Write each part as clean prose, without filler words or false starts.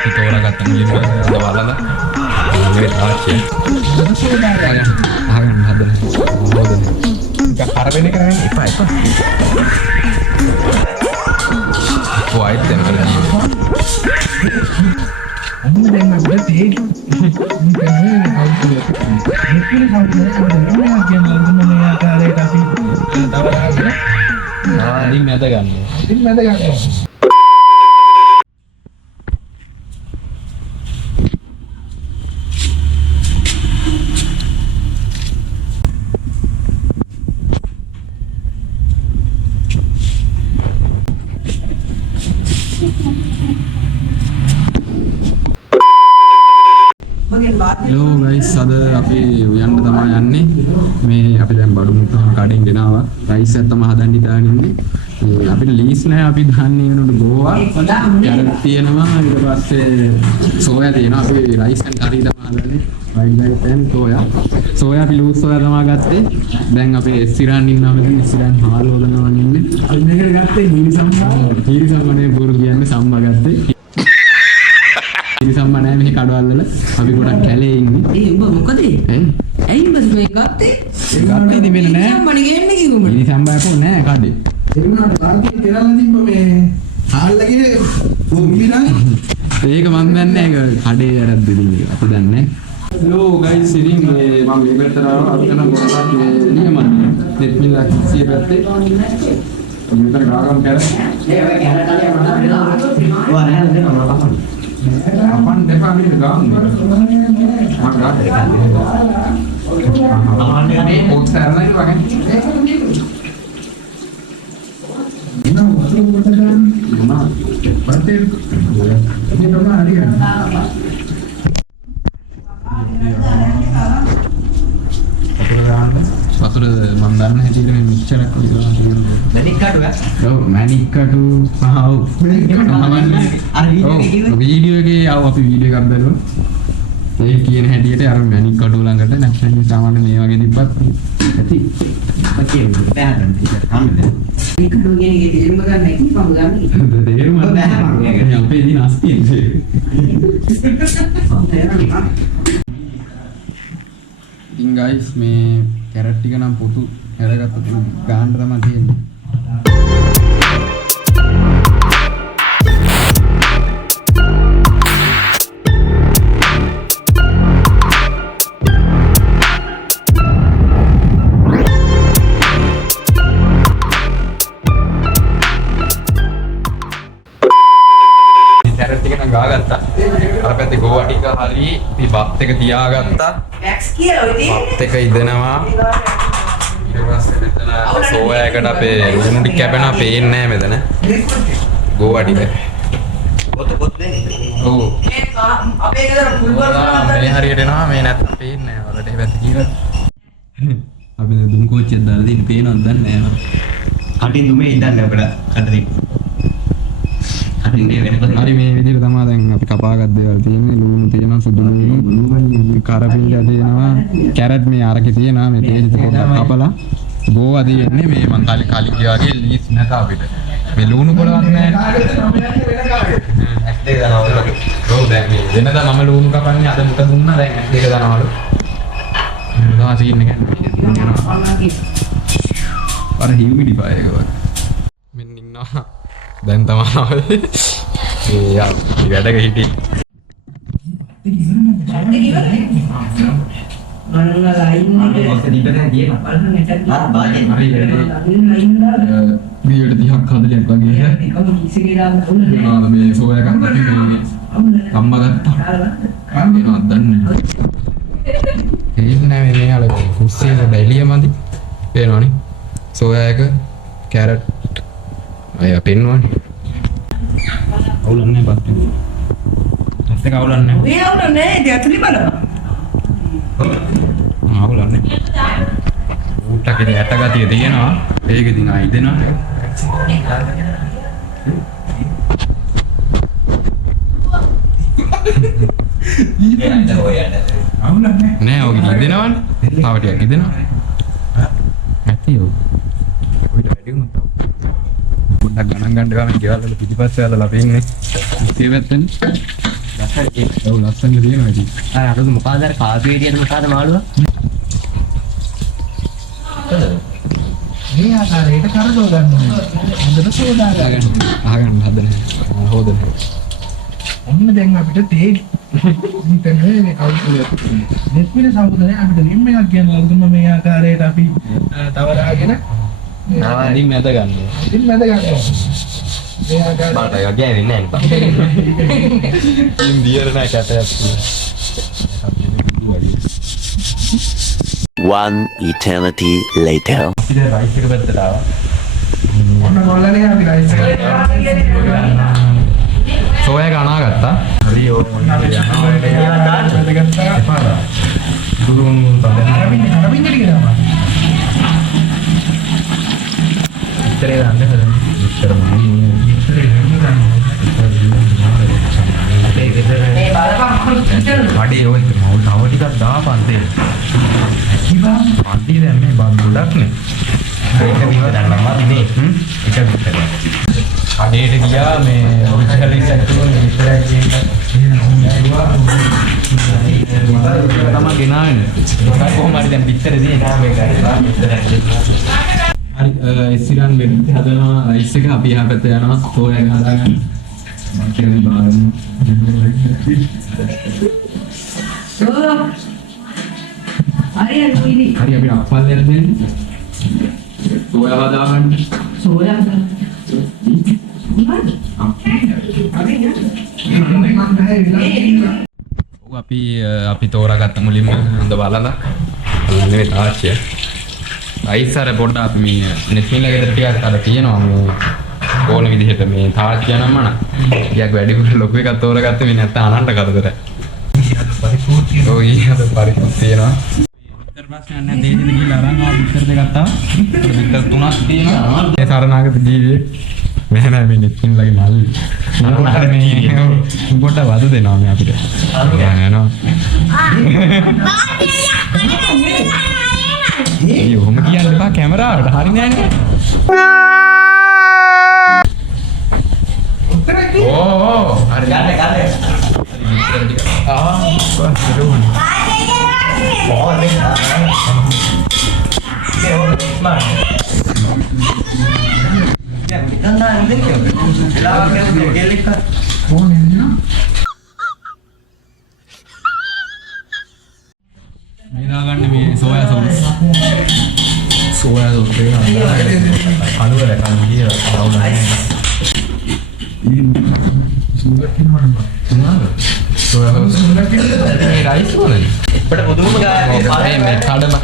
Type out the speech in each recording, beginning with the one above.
අපි තෝරාගත්ත මුලින්ම බලලා මේ ආච්චි ආගන්න හදන හොදන එක කරවෙන කරන්නේ එපා වයිට් දැන් කරන්නේ අන්න දැන් අපිට තේරෙන්නේ ඉතින් මැද ගන්න. Hello guys, අද අපි යන්න තමයි යන්නේ. මේ අපි දැන් බඩු මුට්ටු කඩෙන් ගෙනාවා. රයිස් එක තමයි හදන්න ඉදාගෙන ඉන්නේ. අපිට ලීස් නැහැ. අපි දාන්නේ වෙනකොට ගෝවා. කැරට් තියෙනවා. ඊට පස්සේ සෝයා තියෙනවා. අපි රයිස් and curry තමයි හදන්නේ. Rice and soya. සෝයා අපි ලූස් සෝයා තමයි ගත්තේ. දැන් අපි ඉස්සිරාන් ඉන්නවා මෙතන. ඉස්සිරාන් හාල් හොදනවා ඉන්නේ. අපි මේකට ගත්තේ හීරි සම්මා. හීරි සම්මානේ බොරු කියන්නේ සම්මා ගත්තේ. ඉතින් සම්මා නැහැ මේ කඩවල වල අපි ගොඩක් කැලේ ඉන්නේ. ඒ උඹ මොකද? ඇයි උඹ මේ ගත්තේ? ඒ ගත්තේ ඉතින් මෙන්න නෑ. සම්මානේ ගේන්නේ කිව්වම. ඉතින් සම්මා යකෝ නෑ කඩේ. ඒ වුණාට පාර්කින් කරලා තිබ්බ මේ හාල්ලගේ උඹිනා. ඒක මන් දන්නේ නැහැ. කඩේ වැරද්ද දෙන්නේ. අපි දන්නේ නැහැ. Hello guys, ඉතින් මම මේ පැත්තට ආවා. අපි කරන ගොඩක් නියමයි. දෙත් මිලා සිය පැත්තේ. මෙතන ගාගම් කැර. ඒ වගේ කැරටලිය මම ඔයා නැහැ නේද මම අපහන්. Apaan depan ini gang? Maka ini hotel lagi pakai. Ini mana? Berarti ini mana dia? වතුර මම දන්න හැටියට මේ මික්චරක් විදිහට මැනික් කඩුව ඔව් මැනික් කඩු පහ ඔව් අර වීඩියෝ එකේ ආව අපි වීඩියෝ එකක් බලමු ඒ කියන හැටියට අර මැනික් කඩුව ළඟට නැත්නම් සාමාන්‍ය මේ වගේ තිබ්බත් ඇති අපේ බෑහරන් ටික හම්බෙන්න ඒක දුන්නේ තේරුම ගන්න නැති පම ගන්න තේරුම නැහැ අපේ දින අස්තිය ඉතින් guys මේ කැරට් ටික නම් පුතු හැරගත්ත ගාන්න තමයි තියෙන්නේ. කැරට් ටික නම් ගාගත්තා. අර පැත්තේ ගෝවා ටික හරි ඉතින් බත් එක තියාගත්තා. මැක්ස් කියලා ඔය තියෙන්නේ. බත් එක ඉදෙනවා. ඊට පස්සේ මෙතන සෝයා එකට අපේ ලුණු ටික කැපෙනවා පේන්නේ නැහැ මෙතන. ගෝවා ටික. පොත් නේ. ඔව්. මේ අපේ ගෙදර ෆුල්බෝල් මේ හරියට එනවා මේ නැත්තම් පේන්නේ නැහැ. වලට ඒ පැත්ත කියලා. අපි දුම් කෝච්චියක් දාලා දෙන්න පේනවද දන්නේ නැහැ. කටින් දුමේ ඉඳන්නේ ඔකට කටරින්. හරි මේ විදිහට තමයි දැන් අපි කපාගත් දේවල් තියෙන්නේ ලුණු තියෙනවා සුදු ලුණු කරපිල්ල තියෙනවා කැරට් මේ අරකේ තියෙනවා මේ තේජ පොඩ්ඩක් කපලා ගෝවා තියෙන්නේ මේ මං කලින් කියා වගේ ලීස් නැත අපිට මේ ලුණු බලවත් නැහැ ඇට් එක දානවා ඔව් දැන් මේ වෙනදා මම ලුණු කපන්නේ අද මුට දුන්නා දැන් ඇට් එක දානවලු දා සීන් එක යනවා අර හියුමිඩිෆයර් එක වගේ මෙන්න ඉන්නවා දැන් තමයි ඒ වැඩක හිටියේ මීට 30ක් 40ක් වගේ මේ සෝයා එකක් අපි මේ අම්මා ගත්තා මේවත් දන්නේ ඒක නෑ මේ යාල කුස්සියේ ඩැලිය මදි පේනවනේ සෝයා එක කැරට් අය පෙන්වන්නේ අවුලන්නේ බත් එක අවුලන්නේ මේ අවුලන්නේ ඉතින් අතලි බලන්න අවුලන්නේ ඌටකේ ඇට ගතිය තියෙනවා ඒක ඉතින් ආයි දෙනවා අවුලන්නේ නෑ ඔය ඉදෙනවනේ තව ටිකක් ඉදෙනවා ඇති ඔය ඔයිට වැඩි වුණා පොඩ්ඩක් ගණන් ගන්න ගමන් ගෙවල් වල පිටිපස්සේ වල ලපින්නේ ඉතින් වැත්තනේ ඔව් ලස්සන තියෙනවා ඉතින්. අර මොකද අර කාපි එරියද මොකද මාළුව? මේ ආකාරයට කරදෝ ගන්නවා. හොඳට සෝදා ගන්න. අහගන්න හදන. හොදන. ඔන්න දැන් අපිට තේ හිතන්නේ මේ කවුරුද? දෙස්මින සමුදේ අපිට රිම් එකක් කියනවා දුන්න මේ ආකාරයට අපි තවරාගෙන ඉතින් මැද ගන්න. ඉතින් මැද ගන්නවා. මේ ආකාරයට මට ඒක ගෑවෙන්නේ නැහැ ඉතින් දියර නැහැ කැටයක්. One eternity later. අපි දැන් රයිස් එක පැත්තට ආවා. ඔන්න ගොල්ලනේ අපි රයිස් එක සෝයා ගණා ගත්තා. හරි ඕක මොනවා යනවා. දුරුන් කරමින් කියනවා. ඉතරේ දාන්න හදන්න. ඉතර වඩේ ඔය මවුල් තව ටිකක් දාපන් තේ. කිබා අන්ති දැන් මේ බත් ගොඩක් නේ. ඒක විව දැන්නම් මදිනේ. ඒක විතර. කඩේට ගියා මේ ඔරිජිනල් සැක්කුනේ විතරයි ඒක. තමයි ගෙනාවේ. ඒක කොහොම හරි දැන් පිටර දී නාම එකයි. හරි ඉස්සිරන් වෙන්න හදනවා රයිස් එක අපි එහා පැත්තට යනවා සෝයා ගහලා මම කියන්නේ බලමු. හරි අපි අප්පල් දෙන්න සෝයා හදාගන්න. සෝයා හදන්න. අපි තෝරාගත්ත මුලින්ම හොඳ බලලා නෙවෙයි තාච්චිය. රයිස් අර පොඩ්ඩක් අපි මේ නෙස්මිලා ගෙදර ටිකක් අර තියෙනවා මේ ඕන විදිහට මේ තාච්චිය නම් මන. ටිකක් වැඩි ලොකු එකක් තෝරාගත්තේ මේ නැත්නම් අනන්ත කරදර. ඔය ඊහද පරිපූර්ණ තියෙනවා. විතර ප්‍රශ්නයක් නැහැ දෙහිදී ගිහලා අරන් ආවා විතර දෙකක් තා. විතර තුනක් තියෙනවා. ඒ සරණාගත ජීවියේ මෙහෙම මේ නෙස්මිලාගේ මල්ලි. මොනවාද මේ පොඩ්ඩක් වද දෙනවා මේ අපිට. යනවා. ඒ ඔහොම කියන්න එපා කැමරාවට හරි නෑනේ. ඕ හරි ගන්න මේදාගන්න මේ සෝයා සෝස්. සෝයා සෝස් එක අලුවල කන්න කියලා අවුල නැහැ. සෝයා සෝස් මේ රයිස් වලනේ. අපිට මුදුම ගානේ මේ කඩම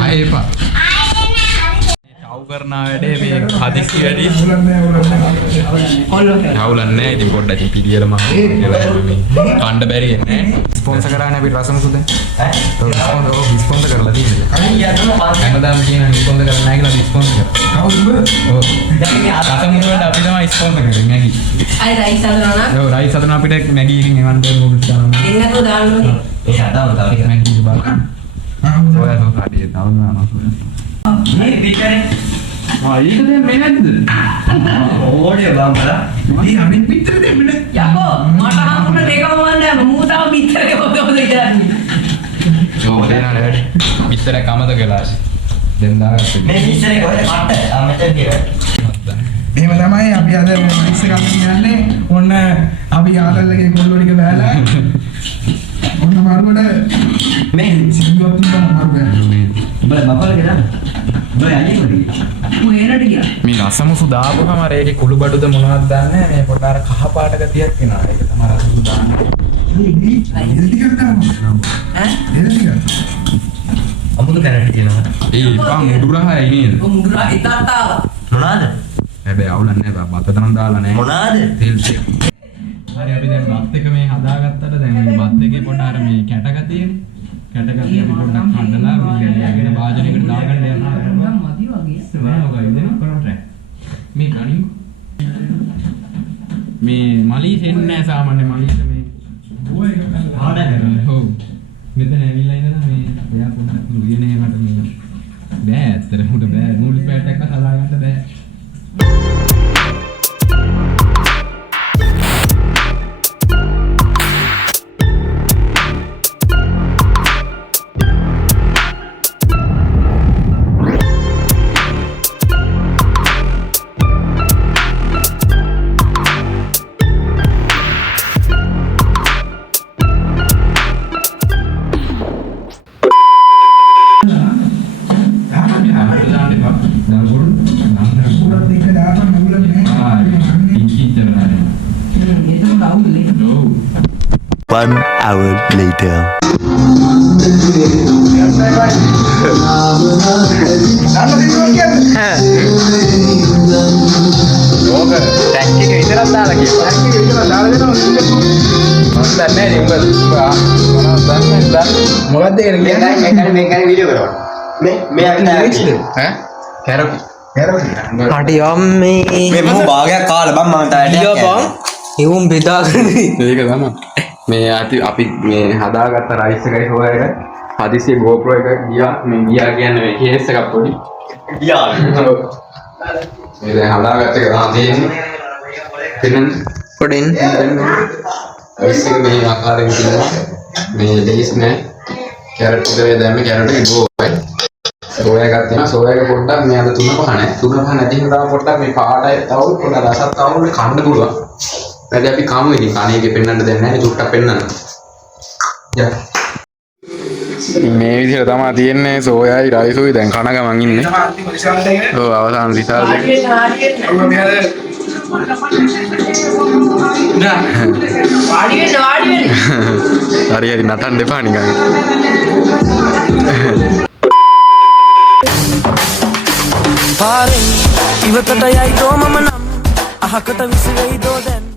ආයෙපා චව් කරන වැඩේ මේ හදිස්සි වැඩි හවුලන්නේ ඉතින් පොඩ්ඩක් ඉතින් පිළියෙල මම කණ්ඩ බැරි එන්නේ ස්පොන්සර් කරානේ අපි රසමුසුද ඈ ස්පොන්සර් කරලා තියෙන්නේ හැමදාම කියන ස්පොන්සර් කරන්නේ නැහැ කියලා ස්පොන්සර් කරා කවුද ඔව් රසමුසු වලට අපි තමයි ස්පොන්සර් කරන්නේ මැගි අය රයිස් හදනවා නම් ඔව් රයිස් හදන අපිට මැගි එකකින් එවන්න නූඩල්ස් දාන්න එන්නකෝ දාන්න ඕනේ ඒක හදාව තව ටිකක් මැගි බලන්න ඔයා තෝ කාඩේ දානවා මේ පිටරේ ඒක දැන් මේ නැද්ද? ඕනේ බම්බලා මේ අනිත් පිටර දෙන්න යකෝ මට හම්බුන දෙකම වන්නේ මූතාව පිටරේ හොදවද ඉඳන්නේ ඔව් දෙනානේ වැඩි. පිටර කමද ගලාස්. දැන් දාගත්තා. මේ ඉස්සරේ කොහෙද මට මෙතන කියලා එහෙම තමයි අපි අද රයිස් එකක් කියන්නේ ඔන්න අපි ආදල්ලගේ කොල්ලෝ ටික බෑලා ඔන්න මාරුවට මේ සිංගවත් තුන මාරුව බල මපල ගියා බල අයියෝනේ කොහෙරට ගියා මේ රසමුසු දාපුවම අර ඒකේ කුළු බඩුද මොනවද දන්නේ මේ පොඩ අර කහ පාට ගතියක් එනවා. ඒක තමයි රසමුසු දාන්නේ. ඉතින් ටිකක් දාමු ඈ ටිකක් අමුතු කැරට් තියෙනවා ඒ පා මුඩුරහයි නේද? මුගුරා ඉතාත්තාව මොනවාද හැබැයි අවුලක් නැහැ බා. බත තරම් දාලා නැහැ. මොනවාද තෙල් ටික. හරි අපි දැන් බත් එක මේ හදාගත්තට දැන් මේ බත් එකේ පොඩ අර මේ කැට ගතියනේ. කැට ගතිය අපි පොඩ්ඩක් හදලා මේ යගෙන වාජනයකට දාගන්න යනවා. මදි වගේ මේ ගණි මේ මලී දෙන්නේ නැහැ සාමාන්‍ය මලීට මේ ඔව් මෙතන ඇවිල්ලා ඉඳලා මේ එයා පොඩ්ඩක් ලියන්නේ මට මේ බෑ ඇත්තට උඩ බෑ නූල් පැට් එකක් හදාගන්න බෑ hour later. ඕක ටැක් එක විතරක් දාලා කියපන්. මම දන්නේ නැහැ උඹ මොනවද දන්නේ මොකක්ද ඒක කියන්නේ? මේ ගැන වීඩියෝ කරනවා. මේ ඈ කැරොටි හටි අම්මේ මේ මෝ භාගයක් කාලා බං මම තාලටයක් බං එවුම් බෙදාගෙන ඒක තමයි මේ අපි මේ හදාගත්ත රයිස් එකයි සෝයා එකයි හදිසියේ GoPro එක ගියා මේ ගියා කියන්නේ මේ කේස් එකක් පොඩි ගියා. මේ දැන් හදාගත්ත එක තමයි තියෙන්නේ පින්න පොඩෙන් රයිස් එක මේ ආකාරයෙන් තියෙනවා මේ ලේස් නෑ කැරට් එක දැම්මේ කැරට් එක ගෝවයි සෝයා එකක් තියෙනවා සෝයා එක පොඩ්ඩක් මේ අද තුන පහ නැති හින්දා පොඩ්ඩක් මේ පාටයි තව පොඩ්ඩක් රසක් තව කන්න පුළුවන් වැඩි අපි කමු ඉතින් කණේක පෙන්නන්න දෙන්නේ නැහැ චුට්ටක් පෙන්නන්න මේ විදිහට තමයි තියෙන්නේ සෝයායි රයිසුයි දැන් කන ගමන් ඉන්නේ ඔව් අවසාන රිසල්ට් එක වාඩි වෙන්න හරි හරි නටන්න එපා නිකන් පාරෙන් ඉවතට යයිදෝ මම නම් අහකට විසිරෙයිදෝ දැන්